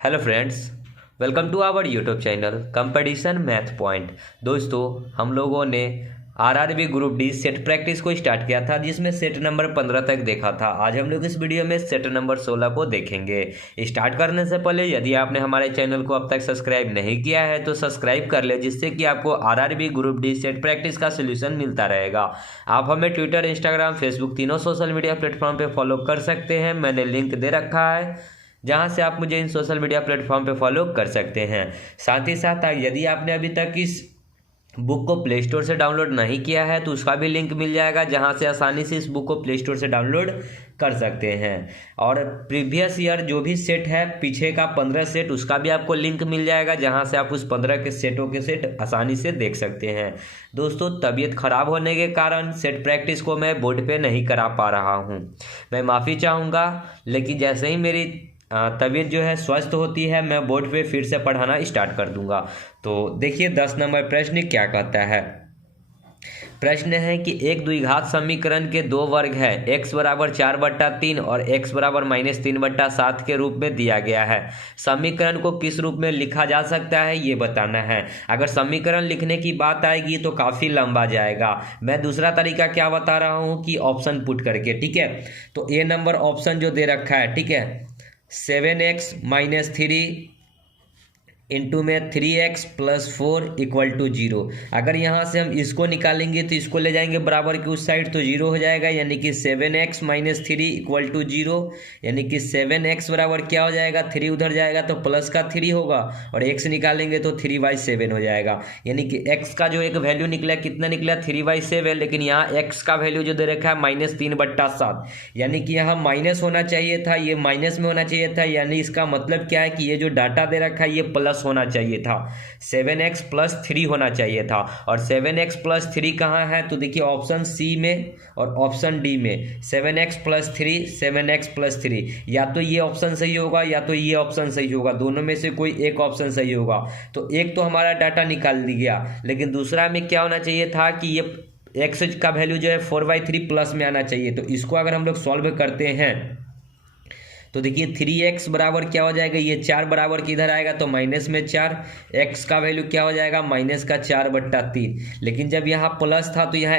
Hello friends, welcome to our YouTube channel competition math point. दोस्तों, हम लोगों ने RRB group D set practice को स्टार्ट किया था, जिसमें सेट नंबर 15 तक देखा था। आज हम लोग इस वीडियो में सेट नंबर 16 को देखेंगे। स्टार्ट करने से पहले यदि आपने हमारे चैनल को अब तक सब्सक्राइब नहीं किया है तो सब्सक्राइब कर ले, जिससे कि आपको RRB group D set practice का सोल्यूशन मिलता रहेगा। आप हमें ट्विटर, इंस्टाग्राम, फेसबुक तीनों सोशल मीडिया प्लेटफॉर्म पर फॉलो कर सकते हैं। मैंने लिंक दे रखा है जहां से आप मुझे इन सोशल मीडिया प्लेटफॉर्म पे फॉलो कर सकते हैं। साथ ही साथ यदि आपने अभी तक इस बुक को प्ले स्टोर से डाउनलोड नहीं किया है तो उसका भी लिंक मिल जाएगा, जहां से आसानी से इस बुक को प्ले स्टोर से डाउनलोड कर सकते हैं। और प्रीवियस ईयर जो भी सेट है, पीछे का 15 सेट, उसका भी आपको लिंक मिल जाएगा, जहां से आप उस 15 के सेटों के सेट आसानी से देख सकते हैं। दोस्तों, तबीयत खराब होने के कारण सेट प्रैक्टिस को मैं बोर्ड पे नहीं करा पा रहा हूं। मैं माफ़ी चाहूँगा, लेकिन जैसे ही मेरी तबीयत जो है स्वस्थ होती है, मैं बोर्ड पे फिर से पढ़ाना स्टार्ट कर दूंगा। तो देखिए 10 नंबर प्रश्न क्या कहता है। प्रश्न है कि एक द्विघात समीकरण के दो वर्ग है, x बराबर 4/3 और x बराबर -3/7 के रूप में दिया गया है। समीकरण को किस रूप में लिखा जा सकता है ये बताना है। अगर समीकरण लिखने की बात आएगी तो काफ़ी लंबा जाएगा। मैं दूसरा तरीका क्या बता रहा हूँ कि ऑप्शन पुट करके, ठीक है। तो ए नंबर ऑप्शन जो दे रखा है, ठीक है, 7x - 3 इंटू में 3x + 4 = 0। अगर यहाँ से हम इसको निकालेंगे तो इसको ले जाएंगे बराबर की उस साइड, तो 0 हो जाएगा, यानी कि 7x - 3 = 0। यानी कि 7x बराबर क्या हो जाएगा, 3 उधर जाएगा तो प्लस का 3 होगा, और x निकालेंगे तो 3/7 हो जाएगा। यानी कि x का जो एक वैल्यू निकला, कितना निकला, 3/7। लेकिन यहाँ x का वैल्यू जो दे रखा है -3/7, यानी कि यहाँ माइनस होना चाहिए था, ये माइनस में होना चाहिए था। यानी इसका मतलब क्या है कि ये जो डाटा दे रखा है ये प्लस होना चाहिए था, 7x + 3 होना चाहिए था। और 7x + 3 कहाँ है, तो देखिए ऑप्शन सी में और ऑप्शन डी में 7x + 3, 7x + 3। या तो ये ऑप्शन सही होगा या तो ये ऑप्शन सही होगा, दोनों में से कोई एक ऑप्शन सही होगा। तो एक तो हमारा डाटा निकाल दिया, लेकिन दूसरा में क्या होना चाहिए था कि ये x का वैल्यू जो है 4/3 प्लस में आना चाहिए। तो इसको अगर हम लोग सॉल्व करते हैं तो देखिए 3x बराबर क्या हो जाएगा, ये 4 बराबर किधर आएगा तो माइनस में 4, x का वैल्यू क्या हो जाएगा -4/3। लेकिन जब यहाँ प्लस था तो यहाँ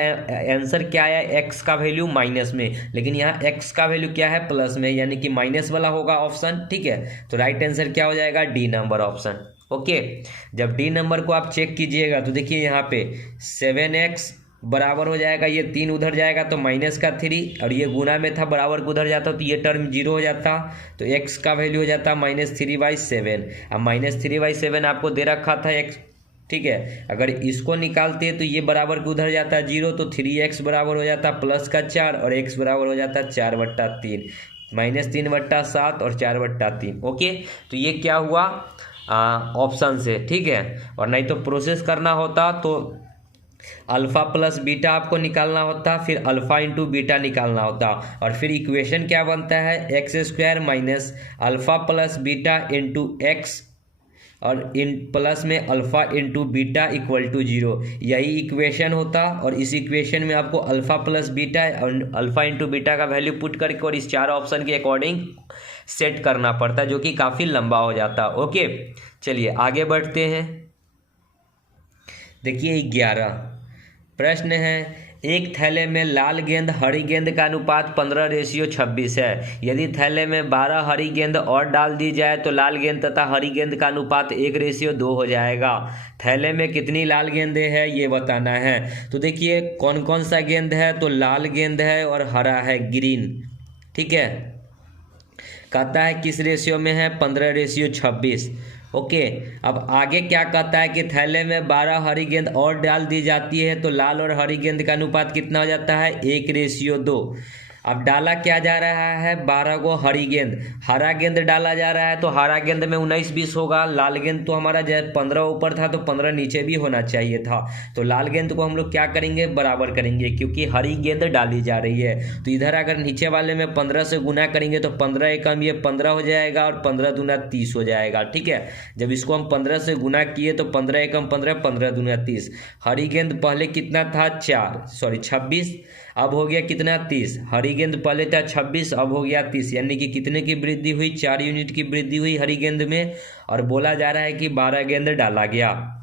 आंसर क्या आया, x का वैल्यू माइनस में, लेकिन यहाँ x का वैल्यू क्या है, प्लस में, यानी कि माइनस वाला होगा ऑप्शन, ठीक है। तो राइट आंसर क्या हो जाएगा, डी नंबर ऑप्शन। ओके, जब डी नंबर को आप चेक कीजिएगा तो देखिए यहाँ पे 7x बराबर हो जाएगा, ये 3 उधर जाएगा तो माइनस का 3, और ये गुना में था, बराबर को उधर जाता तो ये टर्म 0 हो जाता, तो x का वैल्यू हो जाता -3/7। अब -3/7 आपको दे रखा था x, ठीक है। अगर इसको निकालते तो ये बराबर को उधर जाता 0, तो 3x बराबर हो जाता +4, और x बराबर हो जाता 4/3, -3/7 और 4/3। ओके, तो ये क्या हुआ ऑप्शन से, ठीक है। और नहीं तो प्रोसेस करना होता तो अल्फ़ा प्लस बीटा आपको निकालना होता, फिर अल्फ़ा इंटू बीटा निकालना होता, और फिर इक्वेशन क्या बनता है, x² - alpha plus beta into x, और इन प्लस में अल्फ़ा इंटू बीटा = 0। यही इक्वेशन होता, और इस इक्वेशन में आपको अल्फ़ा प्लस बीटा और अल्फ़ा इंटू बीटा का वैल्यू पुट करके और इस 4 ऑप्शन के अकॉर्डिंग सेट करना पड़ता, जो कि काफ़ी लंबा हो जाता। ओके, चलिए आगे बढ़ते हैं। देखिए 11 प्रश्न है, एक थैले में लाल गेंद हरी गेंद का अनुपात 15:26 है। यदि थैले में 12 हरी गेंद और डाल दी जाए तो लाल गेंद तथा हरी गेंद का अनुपात 1:2 हो जाएगा। थैले में कितनी लाल गेंदें हैं ये बताना है। तो देखिए कौन कौन सा गेंद है, तो लाल गेंद है और हरा है, ग्रीन, ठीक है। कहता है किस रेशियो में है, 15:26। ओके, अब आगे क्या कहता है कि थैले में 12 हरी गेंद और डाल दी जाती है तो लाल और हरी गेंद का अनुपात कितना हो जाता है, 1:2। अब डाला क्या जा रहा है, 12 को हरी गेंद, हरा गेंद डाला जा रहा है, तो हरा गेंद में 19-20 होगा। लाल गेंद तो हमारा 15 ऊपर था तो 15 नीचे भी होना चाहिए था। तो लाल गेंद को हम लोग क्या करेंगे, बराबर करेंगे, क्योंकि हरी गेंद डाली जा रही है। तो इधर अगर नीचे वाले में 15 से गुना करेंगे तो 15 एकम ये 15 हो जाएगा, और 15 दूना 30 हो जाएगा, ठीक है। जब इसको हम 15 से गुना किए तो 15 एकम 15, 15 दूना 30। हरी गेंद पहले कितना था, 26, अब हो गया कितना, 30। हरी गेंद पहले था 26, अब हो गया 30, यानी कि कितने की वृद्धि हुई? 4 यूनिट की वृद्धि हुई हरी गेंद में। और बोला जा रहा है कि 12 गेंद डाला गया।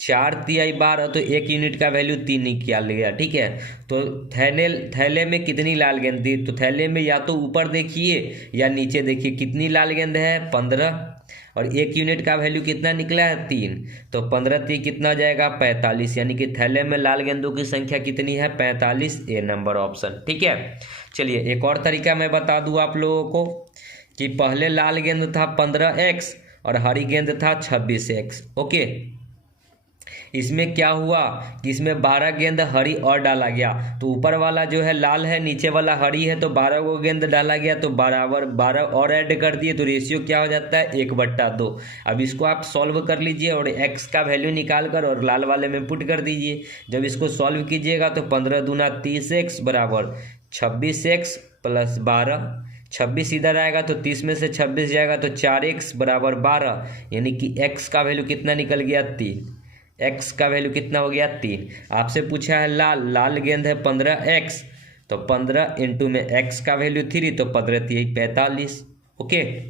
4 तिहाई 12 तो 1 यूनिट का वैल्यू 3 निकाल गया। ठीक है, तो थैले में कितनी लाल गेंद थी? तो थैले में या तो ऊपर देखिए या नीचे देखिए, कितनी लाल गेंद है? 15, और 1 यूनिट का वैल्यू कितना निकला है? 3। तो 15 3 कितना हो जाएगा? 45, यानी कि थैले में लाल गेंदों की संख्या कितनी है? 45, ए नंबर ऑप्शन। ठीक है, चलिए एक और तरीका मैं बता दूं आप लोगों को कि पहले लाल गेंद था 15x और हरी गेंद था 26x। ओके, इसमें क्या हुआ कि इसमें 12 गेंद हरी और डाला गया, तो ऊपर वाला जो है लाल है, नीचे वाला हरी है, तो 12 को गेंद डाला गया, तो बराबर 12 और ऐड कर दिए, तो रेशियो क्या हो जाता है? 1/2। अब इसको आप सॉल्व कर लीजिए और x का वैल्यू निकाल कर और लाल वाले में पुट कर दीजिए। जब इसको सॉल्व कीजिएगा तो 15 दूना 30x बराबर 26x प्लस 12, 26 इधर आएगा तो 30 में से 26 जाएगा तो 4x बराबर 12, यानी कि x का वैल्यू कितना निकल गया? 3। x का वैल्यू कितना हो गया? 3। आपसे पूछा है लाल गेंद है 15x, तो 15 इंटू में x का वैल्यू 3, तो 15 3 45। ओके,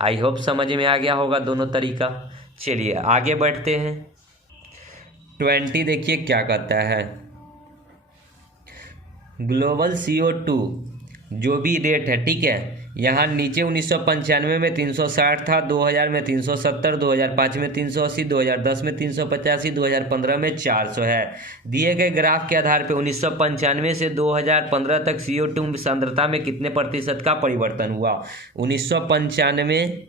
आई होप समझ में आ गया होगा दोनों तरीका। चलिए आगे बढ़ते हैं। 20 देखिए क्या कहता है, ग्लोबल CO2 जो भी रेट है, ठीक है, यहाँ नीचे 1995 में 360 था, 2000 में 370, 2005 में 380, 2010 में 385, 2015 में 400 है। दिए गए ग्राफ के आधार पर 1995 से 2015 तक CO2 सांद्रता में कितने प्रतिशत का परिवर्तन हुआ? 1995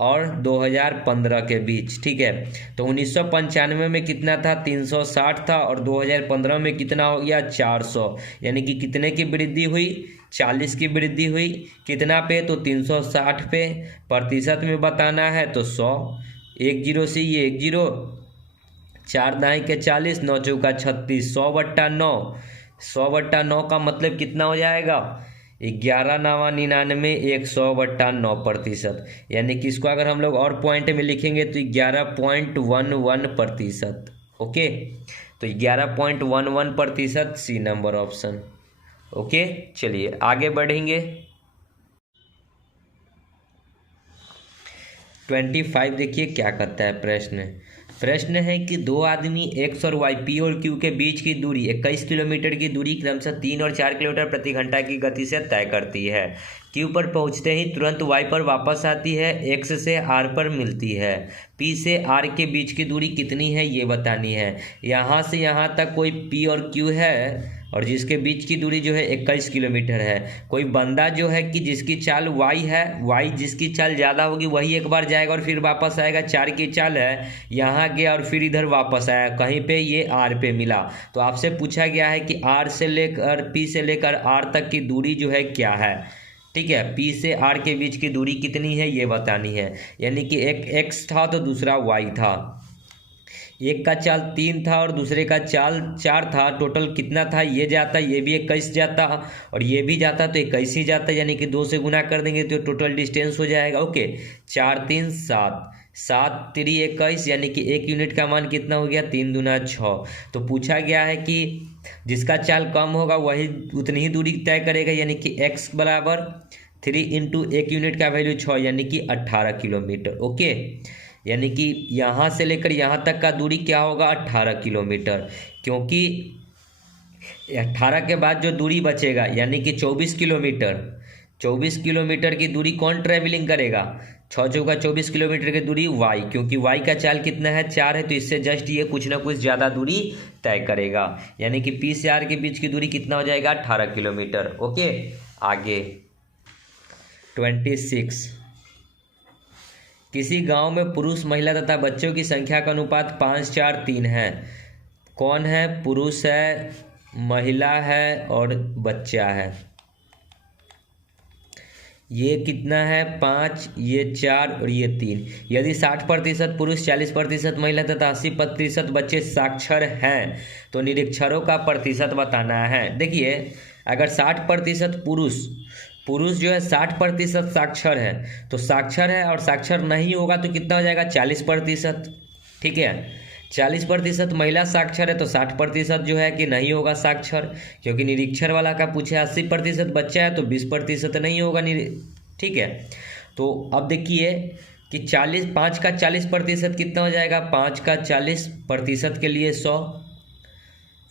और 2015 के बीच। ठीक है, तो 1995 में कितना था? 360 था, और 2015 में कितना हो गया? 400, यानी कि कितने की वृद्धि हुई? 40 की वृद्धि हुई। कितना पे? तो 360 पे। प्रतिशत में बताना है तो 100, 1 0 से ये 1 0, 4 दाएँ के 40, 9 चौका 36, 100/9। 100/9 का मतलब कितना हो जाएगा? 11,99 100/9%, यानी कि इसको अगर हम लोग और पॉइंट में लिखेंगे तो 11.11%। ओके, तो 11.11%, सी नंबर ऑप्शन। ओके, चलिए आगे बढ़ेंगे। 25 देखिए क्या कहता है प्रश्न है कि दो आदमी x और y, p और q के बीच की दूरी 21 किलोमीटर की दूरी क्रमशः 3 और 4 किलोमीटर प्रति घंटा की गति से तय करती है। q पर पहुंचते ही तुरंत y पर वापस आती है, x से r पर मिलती है। p से r के बीच की दूरी कितनी है ये बतानी है। यहाँ से यहाँ तक कोई p और q है और जिसके बीच की दूरी जो है 21 किलोमीटर है। कोई बंदा जो है कि जिसकी चाल y है, y जिसकी चाल ज़्यादा होगी वही एक बार जाएगा और फिर वापस आएगा। 4 की चाल है, यहाँ गया और फिर इधर वापस आया, कहीं पे ये r पे मिला। तो आपसे पूछा गया है कि r से लेकर p से लेकर r तक की दूरी जो है क्या है। ठीक है, p से r के बीच की दूरी कितनी है ये बतानी है। यानी कि एक x था तो दूसरा y था, एक का चाल 3 था और दूसरे का चाल 4 था। टोटल कितना था? ये जाता, ये भी 21 जाता और ये भी जाता, तो 21 ही जाता, यानी कि 2 से गुना कर देंगे तो टोटल डिस्टेंस हो जाएगा। ओके, 4 3 7, 7 3 21, यानी कि 1 यूनिट का मान कितना हो गया? 3 दूना 6। तो पूछा गया है कि जिसका चाल कम होगा वही उतनी ही दूरी तय करेगा, यानी कि x बराबर 3 इंटू 1 यूनिट का वैल्यू 6, यानी कि 18 किलोमीटर। ओके, यानी कि यहाँ से लेकर यहाँ तक का दूरी क्या होगा? 18 किलोमीटर, क्योंकि 18 के बाद जो दूरी बचेगा यानी कि 24 किलोमीटर, 24 किलोमीटर की दूरी कौन ट्रैवलिंग करेगा? 6 चौका 24 किलोमीटर की दूरी y, क्योंकि y का चाल कितना है? 4 है, तो इससे जस्ट ये कुछ ना कुछ ज़्यादा दूरी तय करेगा, यानी कि p से r के बीच की दूरी कितना हो जाएगा? 18 किलोमीटर। ओके, आगे 26, किसी गांव में पुरुष, महिला तथा बच्चों की संख्या का अनुपात 5 4 3 है। कौन है? पुरुष है, महिला है और बच्चा है। ये कितना है? 5, ये 4 और ये 3। यदि 60% पुरुष, 40% महिला तथा 80% बच्चे साक्षर हैं तो निरक्षरों का प्रतिशत बताना है। देखिए, अगर 60% पुरुष जो है 60% साक्षर है, तो साक्षर है और साक्षर नहीं होगा तो कितना हो जाएगा? 40%। ठीक है, 40% महिला साक्षर है तो 60% जो है कि नहीं होगा साक्षर, क्योंकि निरीक्षर वाला का पूछे 80% बच्चा है तो 20% नहीं होगा ठीक है। तो अब देखिए कि 5 का 40% कितना हो जाएगा, 5 का 40% के लिए 100,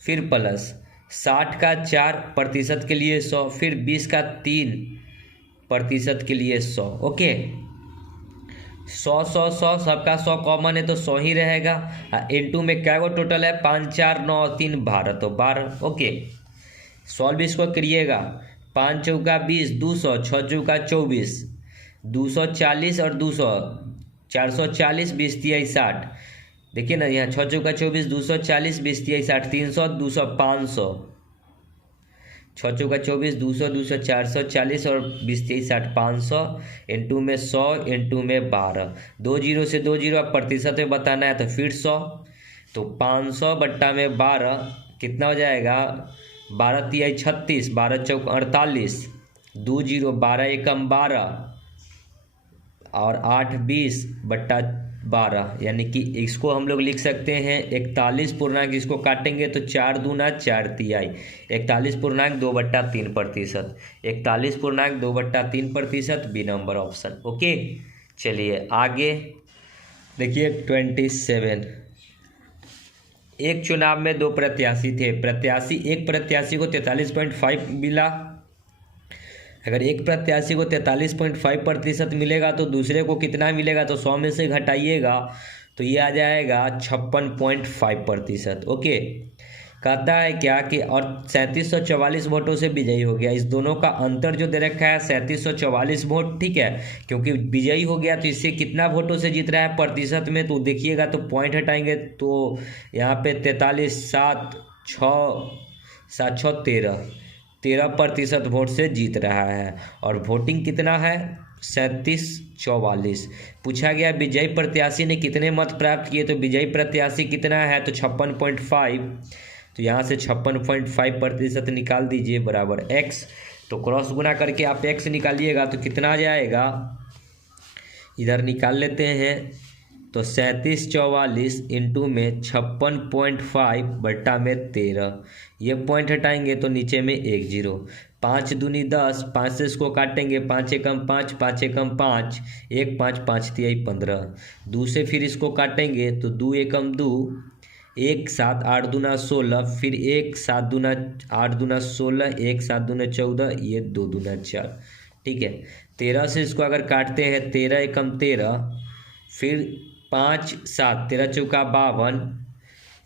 फिर प्लस 60 का 4% के लिए 100, फिर 20 का 3% के लिए 100। ओके, 100 सबका 100 कॉमन है तो 100 ही रहेगा। इनटू में क्या वो टोटल है, 5 4 9 3 12 तो 12। ओके, सॉल्व इसको करिएगा, 5 चौका 20, 200, 6 चौका 24, 240 और 200, 440, 20 तिया 60। देखिए ना यहाँ 6 चौका 24, 240, 20 तिया 60, 300, 200, 500, 6 चौका 24, 200, 200, 440 और 20 तिया 60, 500 इंटू में 100 इंटू में 12, 2 जीरो से 2 जीरो, अब प्रतिशत में बताना है तो फिर 100, तो 500 बट्टा में 12 कितना हो जाएगा, 12 तिया 36, 12 चौक 48, 2 जीरो, 12 एकम 12 और 8 20 बट्टा 12, यानी कि इसको हम लोग लिख सकते हैं 41 पूर्णांक, इसको काटेंगे तो 4 दूना 4 तिहाई, 41 पूर्णांक 2/3%, 41 पूर्णांक 2/3%, बी नंबर ऑप्शन। ओके, चलिए आगे देखिए 27। एक चुनाव में 2 प्रत्याशी थे, एक प्रत्याशी को 43.5 मिला। अगर एक प्रत्याशी को 43.5% मिलेगा तो दूसरे को कितना मिलेगा, तो 100 में से घटाइएगा तो ये आ जाएगा 56.5%। ओके, कहता है क्या कि और 3744 वोटों से विजयी हो गया। इस दोनों का अंतर जो दे रखा है 3744 वोट, ठीक है, क्योंकि विजयी हो गया तो इससे कितना वोटों से जीत रहा है प्रतिशत में, तो देखिएगा तो पॉइंट हटाएंगे तो यहाँ पे 43 7 6 7 6 13% वोट से जीत रहा है। और वोटिंग कितना है 3744। पूछा गया विजयी प्रत्याशी ने कितने मत प्राप्त किए, तो विजयी प्रत्याशी कितना है तो 56.5, तो यहाँ से 56.5% निकाल दीजिए बराबर x, तो क्रॉस गुना करके आप x निकालिएगा तो कितना आ जाएगा, इधर निकाल लेते हैं तो 3744 इंटू में 56.5 बट्टा में 13, ये पॉइंट हटाएंगे तो नीचे में 1 0, 5 दूनी 10, 5 से इसको काटेंगे, 5 एकम 5, 5 एकम 5, 1 5 5 तिहाई 15, 2 से फिर इसको काटेंगे तो 2 एकम 2, 1 7 8 दूना 16, फिर 1 7 दूना 8 दूना 16, 1 7 दूना 14, ये 2 दूना 4, ठीक है। 13 से इसको अगर काटते हैं 13 एकम 13, फिर 5 7 13 चौका 52,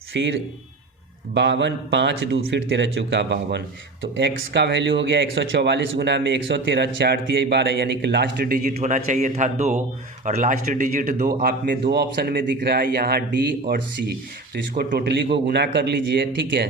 फिर 52 5 2, फिर 13 चौका 52, तो x का वैल्यू हो गया 144 गुना में 113, 4 तिहाई 12, यानी कि लास्ट डिजिट होना चाहिए था 2, और लास्ट डिजिट 2 आप में 2 ऑप्शन में दिख रहा है यहाँ D और C, तो इसको टोटली को गुना कर लीजिए, ठीक है।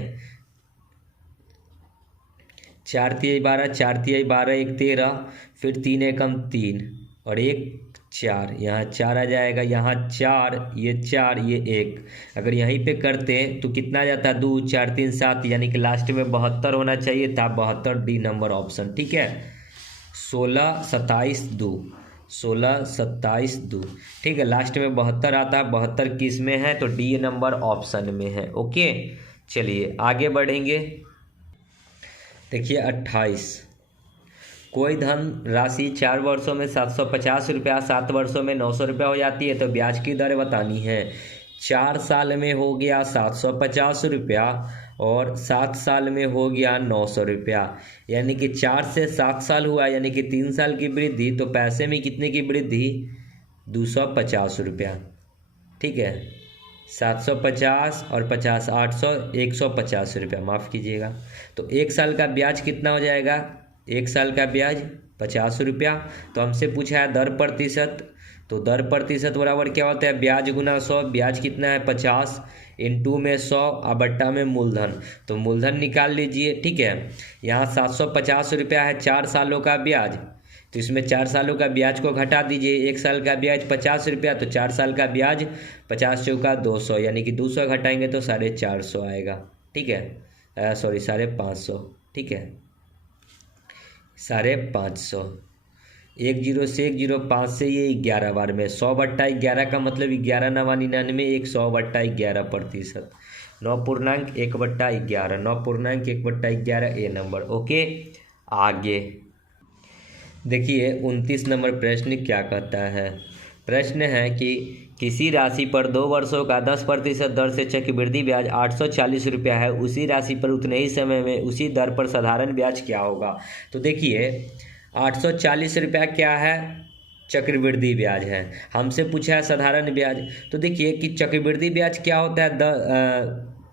4 तिहाई 12, 4 तिहाई 12 1 13, फिर 3 एकम 3 और 1 4, यहाँ 4 आ जाएगा, यहाँ 4 ये 4 ये 1, अगर यहीं पे करते हैं तो कितना आ जाता है 2 4 3 7, यानी कि लास्ट में 72 होना चाहिए था, 72 डी नंबर ऑप्शन, ठीक है। 16 27 2, 16 27 2, ठीक है, लास्ट में 72 आता है, 72 किस में है तो डी नंबर ऑप्शन में है। ओके, चलिए आगे बढ़ेंगे। देखिए 28, कोई धन राशि 4 वर्षों में 750 रुपया, 7 वर्षों में 900 रुपया हो जाती है, तो ब्याज की दर बतानी है। 4 साल में हो गया 750 रुपया और 7 साल में हो गया 900 रुपया, यानी कि 4 से 7 साल हुआ, यानी कि 3 साल की वृद्धि, तो पैसे में कितने की वृद्धि 250 रुपया, ठीक है। 750 और 50 800, 150 रुपया, माफ़ कीजिएगा। तो 1 साल का ब्याज कितना हो जाएगा, 1 साल का ब्याज 50 रुपया। तो हमसे पूछा है दर प्रतिशत, तो दर प्रतिशत बराबर क्या होता है ब्याज गुना 100, ब्याज कितना है 50 इंटू में 100 और बट्टा में मूलधन, तो मूलधन निकाल लीजिए, ठीक है। यहाँ 750 रुपया है 4 सालों का ब्याज, तो इसमें 4 सालों का ब्याज को घटा दीजिए, 1 साल का ब्याज 50 रुपया, तो 4 साल का ब्याज 50 चौका 200, यानी कि 200 घटाएंगे तो 450 आएगा, ठीक है, सॉरी 550, ठीक है, 550, 10 से ये 11 बार में 100/11 का मतलब 11×9 100/11%। 9.1/11 9.1/11 ए नंबर। ओके, आगे देखिए 29 नंबर प्रश्न क्या कहता है। प्रश्न है कि किसी राशि पर 2 वर्षों का 10% दर से चक्रवृद्धि ब्याज 840 रुपया है, उसी राशि पर उतने ही समय में उसी दर पर साधारण ब्याज क्या होगा। तो देखिए 840 रुपया क्या है, चक्रवृद्धि ब्याज है। हमसे पूछा है साधारण ब्याज। तो देखिए कि चक्रवृद्धि ब्याज क्या होता है,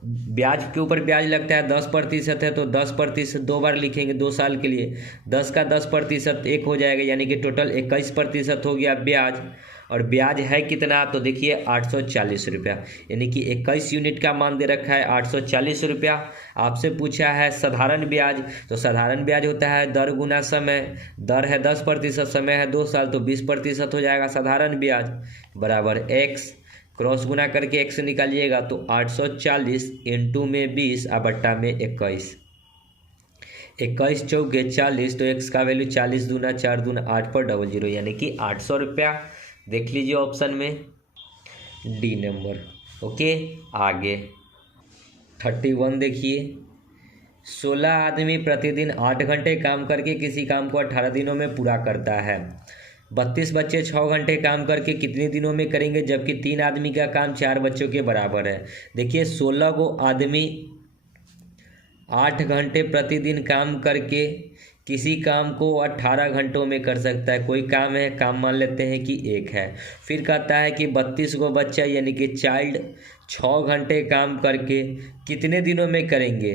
ब्याज के ऊपर ब्याज लगता है 10% है, तो 10% 2 बार लिखेंगे 2 साल के लिए। 10 का 10% 1 हो जाएगा, यानी कि टोटल 21% हो गया ब्याज। और ब्याज है कितना, तो देखिए 840 रुपया, यानी कि 21 यूनिट का मान दे रखा है 840 रुपया। आपसे पूछा है साधारण ब्याज, तो साधारण ब्याज होता है दर गुना समय। दर है 10%, समय है 2 साल, तो 20% हो जाएगा साधारण ब्याज बराबर एक्स। क्रॉस गुना करके एक्स निकालिएगा तो 840 इंटू में 20 और बट्टा में 21। 21 चौके 40, तो एक्स का वैल्यू 40 दूना 4 दूना 8 पर 00, यानी कि 800 रुपया। देख लीजिए ऑप्शन में डी नंबर। ओके, आगे 31 देखिए। 16 आदमी प्रतिदिन 8 घंटे काम करके किसी काम को 18 दिनों में पूरा करता है। 32 बच्चे 6 घंटे काम करके कितने दिनों में करेंगे, जबकि 3 आदमी का काम 4 बच्चों के बराबर है। देखिए 16 को आदमी 8 घंटे प्रतिदिन काम करके किसी काम को 18 घंटों में कर सकता है। कोई काम है, काम मान लेते हैं कि 1 है। फिर कहता है कि 32 को बच्चा यानी कि चाइल्ड 6 घंटे काम करके कितने दिनों में करेंगे,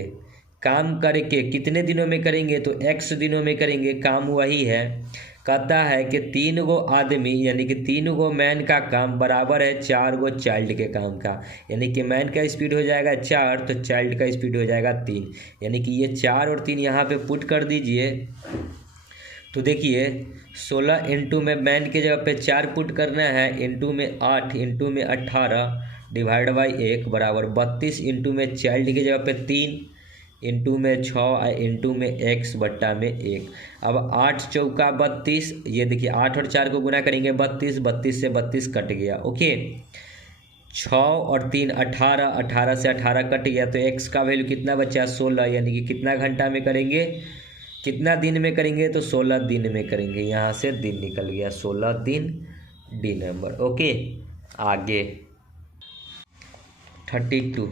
काम करके कितने दिनों में करेंगे, तो x दिनों में करेंगे। काम वही है। कहता है कि 3 गो आदमी यानी कि 3 गो मैन का काम बराबर है 4 गो चाइल्ड के काम का, यानी कि मैन का स्पीड हो जाएगा 4, तो चाइल्ड का स्पीड हो जाएगा 3, यानी कि ये 4 और 3 यहाँ पे पुट कर दीजिए। तो देखिए 16 इंटू में मैन के जगह पे 4 पुट करना है, इंटू में 8 इंटू में 18 डिवाइड बाई 1 बराबर 32 इंटू में चाइल्ड की जगह पे 3 इंटू में 6 इंटू में x बट्टा में 1। अब 8 चौका 32, ये देखिए 8 और 4 को गुना करेंगे 32, 32 से 32 कट गया। ओके, 6 और 3 18, 18 से 18 कट गया, तो x का वैल्यू कितना बचा 16, यानी कि कितना घंटा में करेंगे, कितना दिन में करेंगे, तो 16 दिन में करेंगे। यहाँ से दिन निकल गया 16 दिन, डी नंबर। ओके, आगे 32।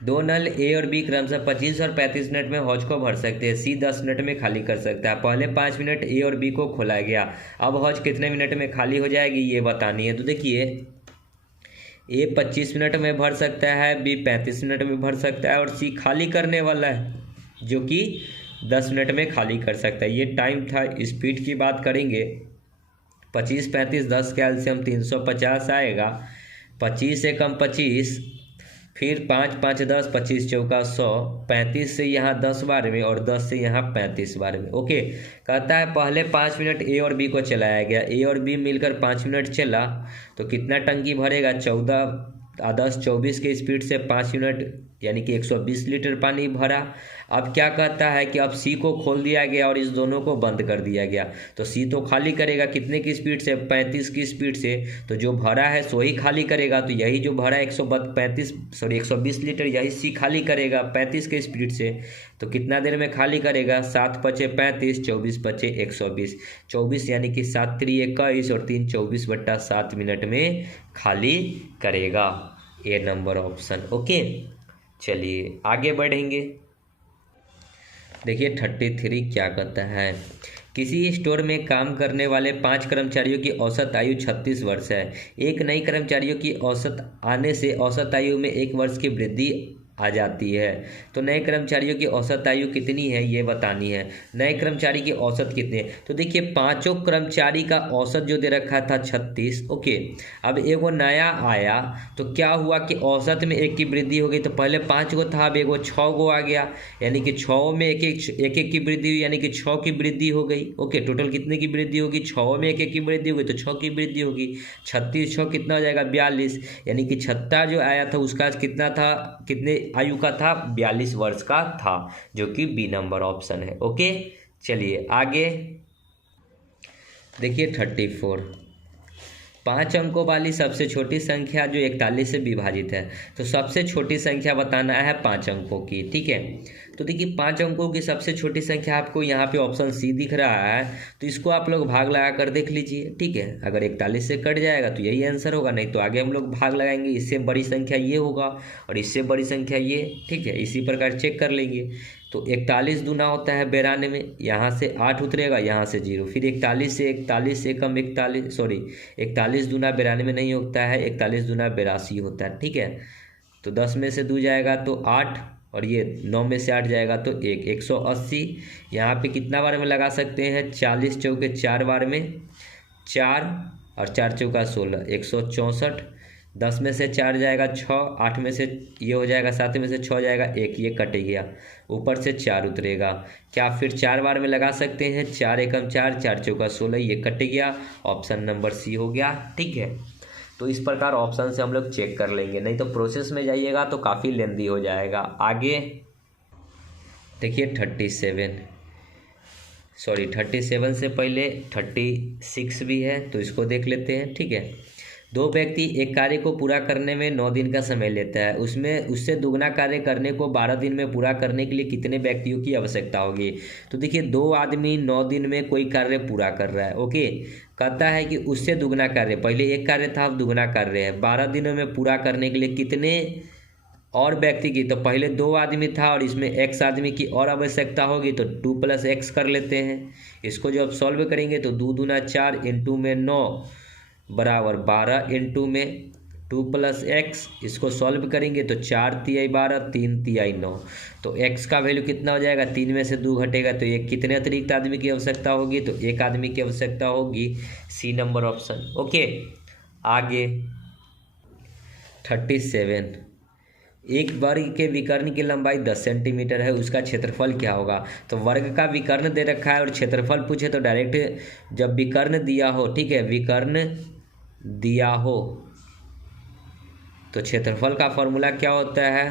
2 नल ए और बी क्रमशः 25 और 35 मिनट में हौज को भर सकते हैं। सी 10 मिनट में खाली कर सकता है। पहले 5 मिनट ए और बी को खोला गया, अब हौज कितने मिनट में खाली हो जाएगी ये बतानी है। तो देखिए ए 25 मिनट में भर सकता है, बी 35 मिनट में भर सकता है, और सी खाली करने वाला है जो कि 10 मिनट में खाली कर सकता है। ये टाइम था। स्पीड की बात करेंगे 25 35 10 का एलसीएम 350 आएगा। 25 से कम 25, फिर 5 5 10, 25 चौका 100, 35 से यहाँ 10 बार में और 10 से यहाँ 35 बार में। ओके, कहता है पहले 5 मिनट ए और बी को चलाया गया, ए और बी मिलकर 5 मिनट चला, तो कितना टंकी भरेगा 14 10 24 के स्पीड से 5 मिनट यानी कि 120 लीटर पानी भरा। अब क्या कहता है कि अब सी को खोल दिया गया और इस दोनों को बंद कर दिया गया, तो सी तो खाली करेगा कितने की स्पीड से, 35 की स्पीड से, तो जो भरा है सो ही खाली करेगा। तो यही जो भरा 120 लीटर यही सी खाली करेगा 35 के स्पीड से, तो कितना देर में खाली करेगा, 7 पचे 35, 24 पचे 120, 24 यानी कि 7 3 21 और 3 24/7 मिनट में खाली करेगा। ए नंबर ऑप्शन। ओके, चलिए आगे बढ़ेंगे। देखिए 33 क्या कहता है। किसी स्टोर में काम करने वाले 5 कर्मचारियों की औसत आयु 36 वर्ष है। एक नई कर्मचारियों की औसत आने से औसत आयु में 1 वर्ष की वृद्धि आ जाती है। तो नए कर्मचारियों की औसत आयु कितनी है ये बतानी है। नए कर्मचारी की औसत कितनी है, तो देखिए 5 कर्मचारी का औसत जो दे रखा था 36। ओके, अब एगो नया आया तो क्या हुआ कि औसत में 1 की वृद्धि हो गई। तो पहले 5 गो था, अब एगो 6 गो आ गया, यानी कि 6 में एक एक की वृद्धि हुई, यानी कि 6 की वृद्धि हो गई। ओके, टोटल कितने की वृद्धि होगी, 6 में 1 की वृद्धि हो गई, तो 6 की वृद्धि होगी। 36 6 कितना हो जाएगा 42, यानी कि छठा जो आया था उसका कितना था, कितने आयु का था, 42 वर्ष का था, जो कि बी नंबर ऑप्शन है। ओके, चलिए आगे देखिए 34, 5 अंकों वाली सबसे छोटी संख्या जो 41 से विभाजित है, तो सबसे छोटी संख्या बताना है 5 अंकों की। ठीक है, तो देखिए 5 अंकों की सबसे छोटी संख्या आपको यहाँ पे ऑप्शन सी दिख रहा है, तो इसको आप लोग भाग लगा कर देख लीजिए। ठीक है, अगर 41 से कट जाएगा तो यही आंसर होगा, नहीं तो आगे हम लोग भाग लगाएंगे, इससे बड़ी संख्या ये होगा और इससे बड़ी संख्या ये। ठीक है, इसी प्रकार चेक कर लेंगे। तो 41 दूना होता है 92, यहाँ से 8 उतरेगा, यहाँ से 0, फिर 41 से 41 से कम 41, सॉरी 41 दूना 92 नहीं होता है, 41 दूना 82 होता है। ठीक है, तो 10 में से 2 जाएगा तो 8, और ये 9 में से 8 जाएगा तो 1, 180। यहाँ पे कितना बार में लगा सकते हैं, 40 चौके 4 बार में 4 और 4 चौका 16, 164। 10 में से 4 जाएगा 6, 8 में से ये हो जाएगा, 7 में से 6 जाएगा 1, ये कट गया, ऊपर से 4 उतरेगा। क्या फिर 4 बार में लगा सकते हैं, 4 एकम 4, 4 चौका 16, ये कट गया, ऑप्शन नंबर सी हो गया। ठीक है, तो इस प्रकार ऑप्शन से हम लोग चेक कर लेंगे, नहीं तो प्रोसेस में जाइएगा तो काफ़ी लेंदी हो जाएगा। आगे देखिए 37 से पहले 36 भी है, तो इसको देख लेते हैं। ठीक है, 2 व्यक्ति एक कार्य को पूरा करने में 9 दिन का समय लेता है, उसमें उससे दुगना कार्य करने को 12 दिन में पूरा करने के लिए कितने व्यक्तियों की आवश्यकता होगी। तो देखिए 2 आदमी 9 दिन में कोई कार्य पूरा कर रहा है। ओके, कहता है कि उससे दुगना कार्य, पहले एक कार्य था अब दुगना कार्य है, 12 दिनों में पूरा करने के लिए कितने और व्यक्ति की, तो पहले 2 आदमी था और इसमें x आदमी की और आवश्यकता होगी, तो 2 + x कर लेते हैं। इसको जब सॉल्व करेंगे तो 2 दूना 4, इंटू में 9 बराबर 12, इंटू में 2 + x, इसको सॉल्व करेंगे तो 4 तिहाई 12, 3 तिहाई 9, तो x का वैल्यू कितना हो जाएगा, 3 में से 2 घटेगा तो ये कितने अतिरिक्त आदमी की आवश्यकता होगी, तो 1 आदमी की आवश्यकता होगी, सी नंबर ऑप्शन। ओके, आगे 37, एक वर्ग के विकर्ण की लंबाई 10 सेंटीमीटर है, उसका क्षेत्रफल क्या होगा। तो वर्ग का विकर्ण दे रखा है और क्षेत्रफल पूछे तो डायरेक्ट जब विकर्ण दिया हो, ठीक है, विकर्ण दिया हो तो क्षेत्रफल का फॉर्मूला क्या होता है,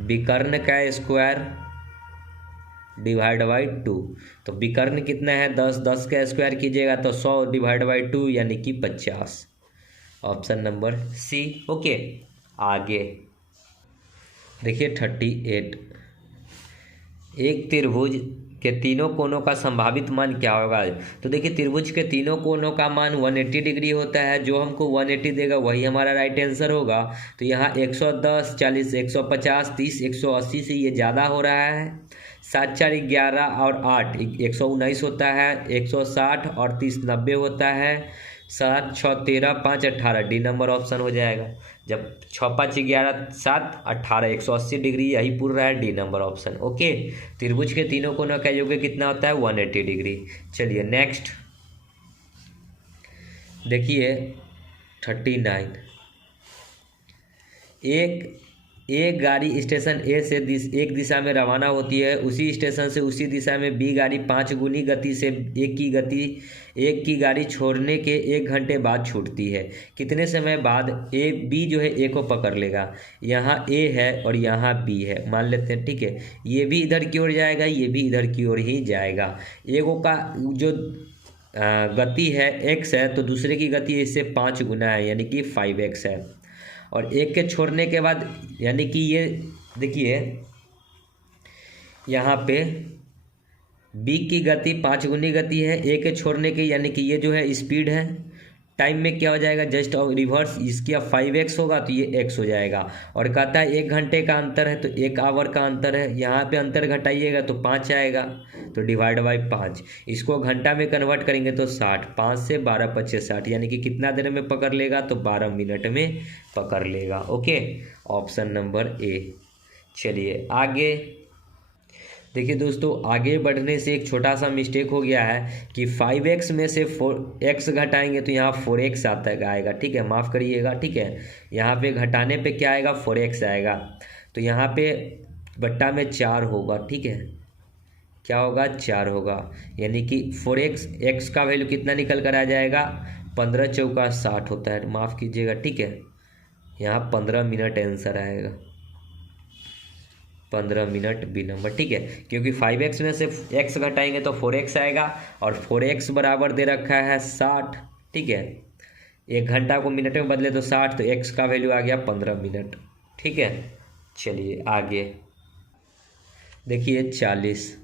विकर्ण का स्क्वायर डिवाइड बाई 2। तो विकर्ण कितना है 10, 10 का स्क्वायर कीजिएगा तो 100 डिवाइड बाई 2 यानी कि 50, ऑप्शन नंबर सी। ओके, आगे देखिए 38, एक त्रिभुज के तीनों कोनों का संभावित मान क्या होगा। तो देखिए त्रिभुज के तीनों कोनों का मान 180 डिग्री होता है, जो हमको 180 देगा वही हमारा राइट आंसर होगा। तो यहाँ 110, 40, 150, 30, 180 से ये ज़्यादा हो रहा है। 7, 4, 11 और 8 119 होता है, 160 और 30 90 होता है, 7, 6, 13, 5, 18, डी नंबर ऑप्शन हो जाएगा। जब 6, 5, 11, 7, 18 180 डिग्री यही पूरा रहा है, डी नंबर ऑप्शन। ओके, त्रिभुज के तीनों कोनों का योग कितना होता है 180 डिग्री। चलिए नेक्स्ट देखिए 39, एक गाड़ी स्टेशन ए से एक दिशा में रवाना होती है, उसी स्टेशन से उसी दिशा में बी गाड़ी 5 गुनी गति से एक की गाड़ी छोड़ने के 1 घंटे बाद छूटती है। कितने समय बाद बी जो है ए को पकड़ लेगा। यहाँ ए है और यहाँ बी है मान लेते हैं, ठीक है। ये भी इधर की ओर जाएगा, ये भी इधर की ओर ही जाएगा। एगो का जो गति है x है तो दूसरे की गति इससे 5 गुना है यानी कि 5x है। और एक के छोड़ने के बाद यानी कि ये देखिए यहाँ पे b की गति 5 गुनी गति है, ए के छोड़ने की यानी कि ये जो है स्पीड है। टाइम में क्या हो जाएगा जस्ट और रिवर्स, इसकी अब 5x होगा तो ये x हो जाएगा। और कहता है 1 घंटे का अंतर है तो 1 आवर का अंतर है, यहाँ पे अंतर घटाइएगा तो 5 आएगा, तो डिवाइड बाई 5। इसको घंटा में कन्वर्ट करेंगे तो 60, 5 से 12 25 60 यानी कि कितना देर में पकड़ लेगा तो 12 मिनट में पकड़ लेगा। Okay, option number A. चलिए आगे देखिए दोस्तों, आगे बढ़ने से एक छोटा सा मिस्टेक हो गया है कि 5x में से 4x घटाएंगे तो यहाँ 4x आता आएगा, ठीक है, माफ़ करिएगा, ठीक है। यहाँ पे घटाने पे क्या आएगा 4x आएगा, तो यहाँ पे बट्टा में 4 होगा, ठीक है, क्या होगा 4 होगा, यानी कि 4x x का वैल्यू कितना निकल कर आ जाएगा 15 चौका 60 होता है, माफ़ कीजिएगा, ठीक है। यहाँ 15 मिनट आंसर आएगा। 15 मिनट बी नंबर। ठीक है, क्योंकि 5x में से x घटाएंगे तो 4x आएगा और 4x बराबर दे रखा है 60। ठीक है, 1 घंटा को मिनट में बदले तो 60, तो x का वैल्यू आ गया 15 मिनट। ठीक है, चलिए आगे देखिए 40।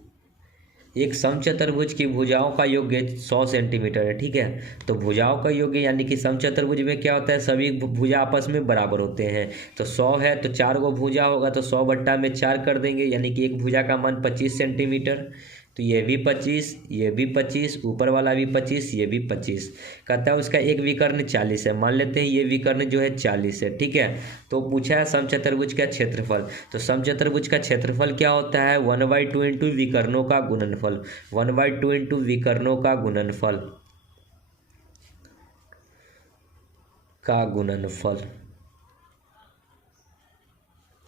एक समचतुर्भुज की भुजाओं का योग 100 सेंटीमीटर है। ठीक है, तो भुजाओं का योग यानी कि समचतुर्भुज में क्या होता है, सभी भुजा आपस में बराबर होते हैं। तो 100 है तो 4 गो भुजा होगा, तो 100 बट्टा में 4 कर देंगे, यानी कि एक भुजा का मान 25 सेंटीमीटर। तो ये भी 25, ये भी 25, ऊपर वाला भी 25, ये भी 25। कहता है उसका एक विकर्ण 40 है। मान लेते हैं ये विकर्ण जो है 40 है। ठीक है, तो पूछा है समचतुर्भुज का क्षेत्रफल। तो समचतुर्भुज का क्षेत्रफल क्या होता है, 1/2 इंटू विकर्णों का गुणनफल। 1/2 इंटू विकर्णों का गुणनफल।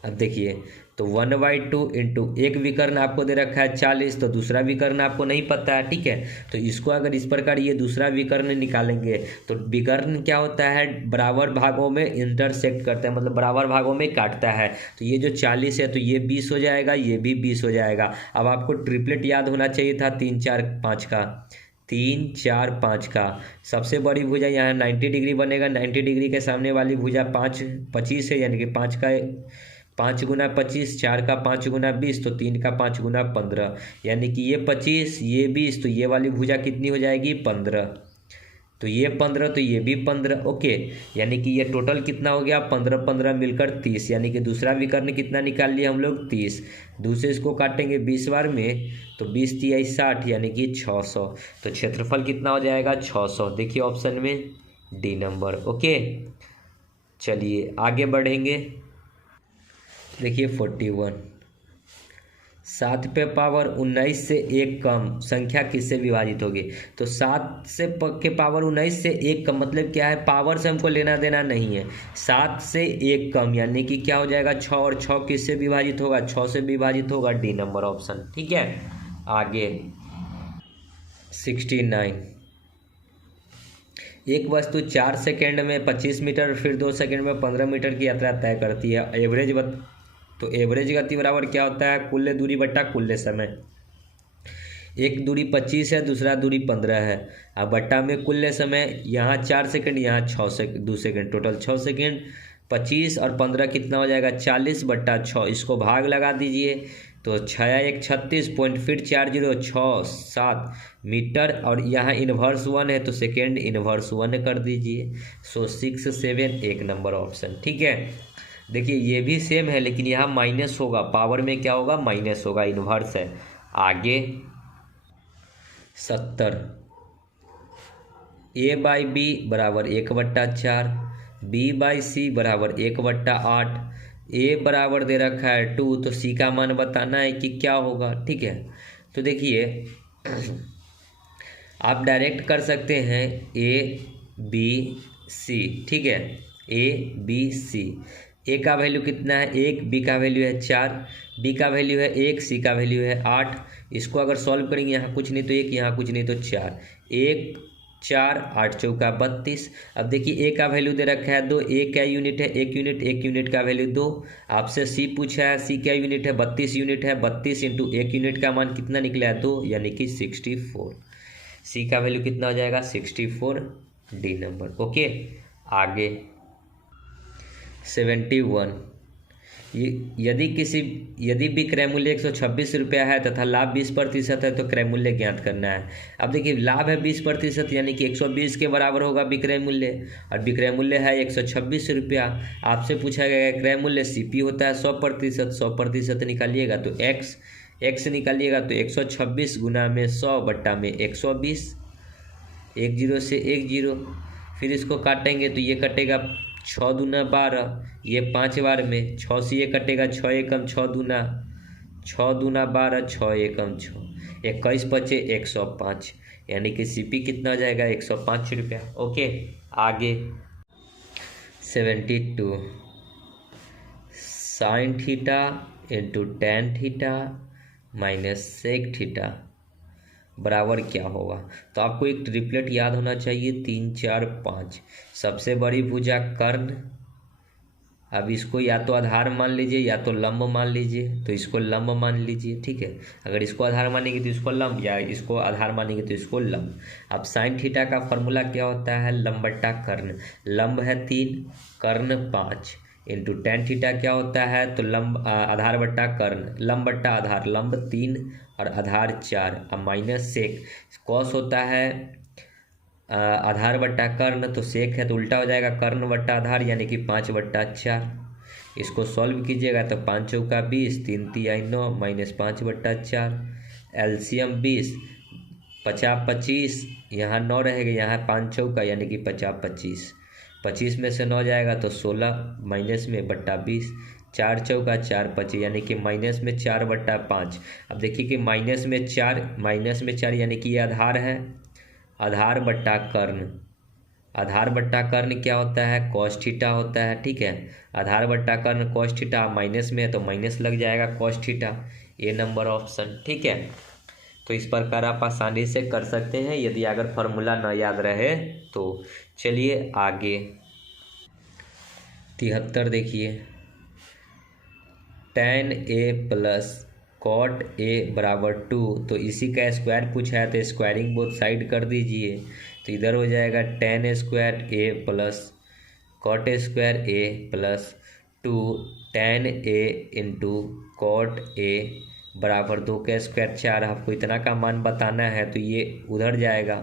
अब देखिए, तो 1/2 इंटू एक विकर्ण आपको दे रखा है 40, तो दूसरा विकर्ण आपको नहीं पता है। ठीक है, तो इसको अगर इस प्रकार ये दूसरा विकर्ण निकालेंगे तो विकर्ण क्या होता है, बराबर भागों में इंटरसेक्ट करता है, मतलब बराबर भागों में काटता है। तो ये जो 40 है तो ये 20 हो जाएगा, ये भी 20 हो जाएगा। अब आपको ट्रिपलेट याद होना चाहिए था 3 4 5 का। 3 4 5 का सबसे बड़ी भुजा यहाँ 90 डिग्री बनेगा। 90 डिग्री के सामने वाली भुजा 25 है, यानी कि 5 का 5 गुना 25, 4 का 5 गुना 20, तो 3 का 5 गुना 15, यानी कि ये 25, ये 20, तो ये वाली भुजा कितनी हो जाएगी 15। तो ये 15, तो ये भी 15। ओके, यानी कि ये टोटल कितना हो गया 15 15 मिलकर 30, यानी कि दूसरा विकर्ण कितना निकाल लिया हम लोग 30। दूसरे इसको काटेंगे 20 बार में, तो 20 तिया 60, यानी कि 600। तो क्षेत्रफल कितना हो जाएगा 600। देखिए ऑप्शन में डी नंबर। ओके, चलिए आगे बढ़ेंगे। देखिए 41। 7 पे पावर 19 से 1 कम संख्या किससे विभाजित होगी। तो 7 से के पावर 19 से 1 कम मतलब क्या है, पावर से हमको लेना देना नहीं है। 7 से 1 कम यानी कि क्या हो जाएगा 6, और 6 किससे विभाजित होगा, 6 से विभाजित होगा, डी नंबर ऑप्शन। ठीक है, आगे 69। एक वस्तु 4 सेकेंड में 25 मीटर फिर 2 सेकेंड में 15 मीटर की यात्रा तय करती है। तो एवरेज गति बराबर क्या होता है, कुल दूरी बट्टा कुल समय। एक दूरी 25 है, दूसरा दूरी 15 है। अब बट्टा में कुल समय, यहाँ 4 सेकंड, यहाँ 2 सेकंड, टोटल 6 सेकंड। 25 और 15 कितना हो जाएगा 40 बट्टा 6, इसको भाग लगा दीजिए। तो 6 1 36 पॉइंट फिर 4067 मीटर, और यहाँ इन्वर्स 1 है तो सेकेंड इन्वर्स 1 कर दीजिए। सो 6 7 1 नंबर ऑप्शन। ठीक है, देखिए ये भी सेम है लेकिन यहाँ माइनस होगा, पावर में क्या होगा माइनस होगा, इन्वर्स है। आगे 70। A/B बराबर 1/4, B/C बराबर 1/8, A बराबर दे रखा है 2, तो C का मान बताना है कि क्या होगा। ठीक है, तो देखिए आप डायरेक्ट कर सकते हैं A/B/C। ठीक है, A/B/C। ए का वैल्यू कितना है 1, बी का वैल्यू है 4, बी का वैल्यू है 1, सी का वैल्यू है 8। इसको अगर सॉल्व करेंगे, यहाँ कुछ नहीं तो 1, यहाँ कुछ नहीं तो 4, 1 4 8 चौका 32। अब देखिए ए का वैल्यू दे रखा है 2, ए क्या यूनिट है 1 यूनिट का वैल्यू 2। आपसे सी पूछा है, सी क्या यूनिट है 32 यूनिट है। 32 इंटू 1 यूनिट का मान कितना निकला है 2, यानी कि 64। सी का वैल्यू कितना हो जाएगा 64, डी नंबर। ओके, आगे 71। यदि विक्रय मूल्य 126 रुपया है तथा लाभ 20% है तो क्रय मूल्य ज्ञात करना है। अब देखिए लाभ है 20%, यानी कि 120 के बराबर होगा विक्रय मूल्य, और विक्रय मूल्य है 126 रुपया। आपसे पूछा गया क्रय मूल्य CP होता है 100%, 100% निकालिएगा तो x निकालिएगा तो 126 गुना में 100 बट्टा में 120, 10 से 10, फिर इसको काटेंगे तो ये कटेगा 6 दूना 12, ये 5 बार में 6 से ये कटेगा 6 एकम 6 दूना 12, 6 एकम 6, 21 बचे 105, यानी कि CP कितना हो जाएगा 105 रुपया। ओके, आगे 72। Sine theta into tan theta minus sec theta बराबर क्या होगा। तो आपको एक ट्रिपलेट याद होना चाहिए 3 4 5। सबसे बड़ी भुजा कर्ण, अब इसको या तो आधार मान लीजिए या तो लंब मान लीजिए, तो इसको लंब मान लीजिए, ठीक है। अगर इसको आधार मानेंगे तो इसको लंब, या इसको आधार मानेंगे तो इसको लंब। अब साइन थीटा का फॉर्मूला क्या होता है, लंब बट्टा कर्ण। लंब है 3, कर्ण 5 इंटू टेन थीटा क्या होता है, तो लंब आधार बट्टा कर्ण, लंब बट्टा आधार, लंब 3 और आधार 4। अब माइनस सेक कॉस होता है आधार बट्टा कर्ण, तो सेक है तो उल्टा हो जाएगा कर्ण बट्टा आधार, यानी कि 5/4। इसको सॉल्व कीजिएगा तो 5 चौका 20, 3 तिहाई 9 माइनस 5/4। एलसीएम 20, 50 25, यहाँ 9 रहेगा, यहाँ 5 चौका यानी कि 50 25। 25 में से 9 जाएगा तो 16 माइनस में बट्टा 20, 4 चौका 4 25 यानी कि माइनस में 4/5। अब देखिए कि माइनस में 4 यानी कि ये आधार है, आधार बट्टा कर्ण। आधार बट्टा कर्ण क्या होता है, कॉस थीटा होता है, ठीक है। आधार बट्टा कर्ण कॉस थीटा, माइनस में है तो माइनस लग जाएगा कॉस थीटा, ए नंबर ऑप्शन, ठीक है। तो इस प्रकार आप आसानी से कर सकते हैं यदि अगर फॉर्मूला न याद रहे तो। चलिए आगे 73 देखिए, tan a plus cot a बराबर 2, तो इसी का स्क्वायर पूछा है तो स्क्वायरिंग बोथ साइड कर दीजिए, तो इधर हो जाएगा tan square a plus cot square a plus 2 tan a into cot a बराबर 2 का स्क्वायर 4। आपको इतना का मान बताना है तो ये उधर जाएगा,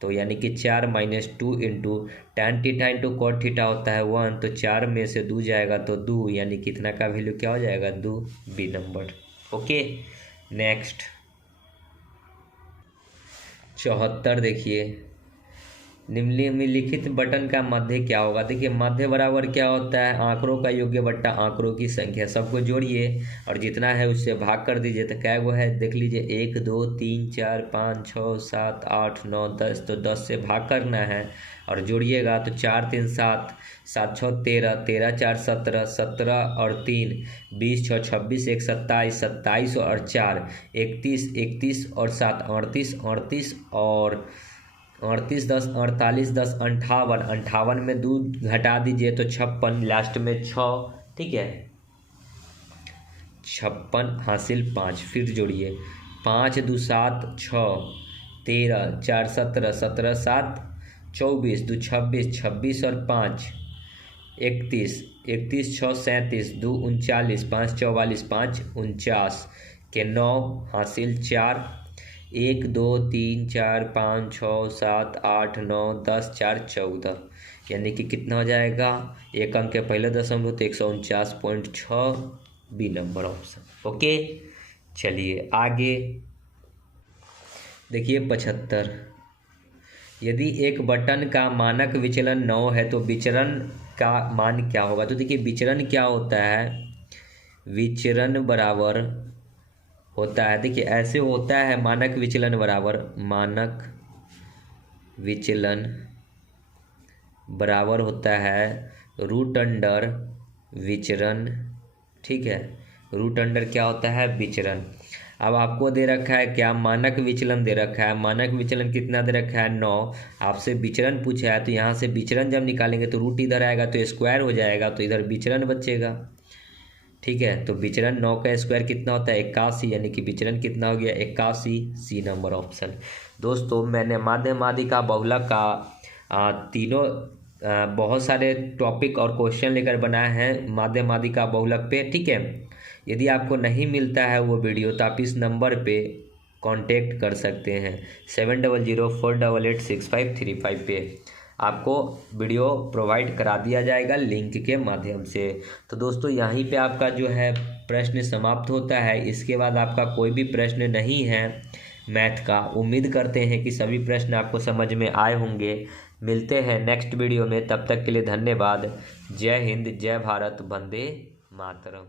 तो यानी कि 4 minus 2 into tan theta into cot theta होता है 1, तो 4 में से 2 जाएगा तो 2, यानी कि इतना का वैल्यू क्या हो जाएगा 2, बी नंबर। ओके नेक्स्ट 74 देखिए, निम्नलिखित बटन का मध्य क्या होगा। देखिए मध्य बराबर क्या होता है, आंकड़ों का योग्य बट्टा आंकड़ों की संख्या, सबको जोड़िए और जितना है उससे भाग कर दीजिए, तो क्या वो है देख लीजिए 1 2 3 4 5 6 7 8 9 10, तो 10 से भाग करना है और जोड़िएगा तो 4 3 7, 7 6 13, 13 4 17, 17 और 3 20, 6 26, 1 27, 27 और 4 31, 31 और 7 38, 38 और 38, 10 48, 10 58, 58 में 2 घटा दीजिए तो 56, लास्ट में 6, ठीक है। 56 हासिल 5, फिर जोड़िए 5 2 7 6 13 4 17, 17 7 24, 2 26, 26 और 5 31, 31 6 37, 2 39, 5 44, 5 49 के 9 हासिल 4, 1 2 3 4 5 6 7 8 9 10 4 14, यानी कि कितना हो जाएगा, एक अंक के पहले दशमलव तो 149.6, बी नंबर ऑप्शन। ओके चलिए आगे देखिए 75, यदि एक बटन का मानक विचलन 9 है तो विचरण का मान क्या होगा। तो देखिए विचरण क्या होता है, विचरण बराबर होता है, देखिए ऐसे होता है मानक विचलन बराबर, मानक विचलन बराबर होता है रूट अंडर विचरण, ठीक है। रूट अंडर क्या होता है, विचरण। अब आपको दे रखा है क्या, मानक विचलन दे रखा है, मानक विचलन कितना दे रखा है 9, आपसे विचरण पूछा है तो यहाँ से विचरण जब निकालेंगे तो रूट इधर आएगा तो स्क्वायर हो जाएगा, तो इधर विचरण बचेगा, ठीक है। तो विचरण 9 का स्क्वायर कितना होता है 81, यानी कि विचरण कितना हो गया 81, सी नंबर ऑप्शन। दोस्तों मैंने माध्य माध्यिका बहुलक का तीनों बहुत सारे टॉपिक और क्वेश्चन लेकर बनाए हैं माध्य माध्यिका बहुलक पे, ठीक है। यदि आपको नहीं मिलता है वो वीडियो तो आप इस नंबर पे कांटेक्ट कर सकते हैं 7004886535 पे, आपको वीडियो प्रोवाइड करा दिया जाएगा लिंक के माध्यम से। तो दोस्तों यहीं पे आपका जो है प्रश्न समाप्त होता है, इसके बाद आपका कोई भी प्रश्न नहीं है मैथ का। उम्मीद करते हैं कि सभी प्रश्न आपको समझ में आए होंगे। मिलते हैं नेक्स्ट वीडियो में, तब तक के लिए धन्यवाद। जय हिंद, जय भारत, वंदे मातरम।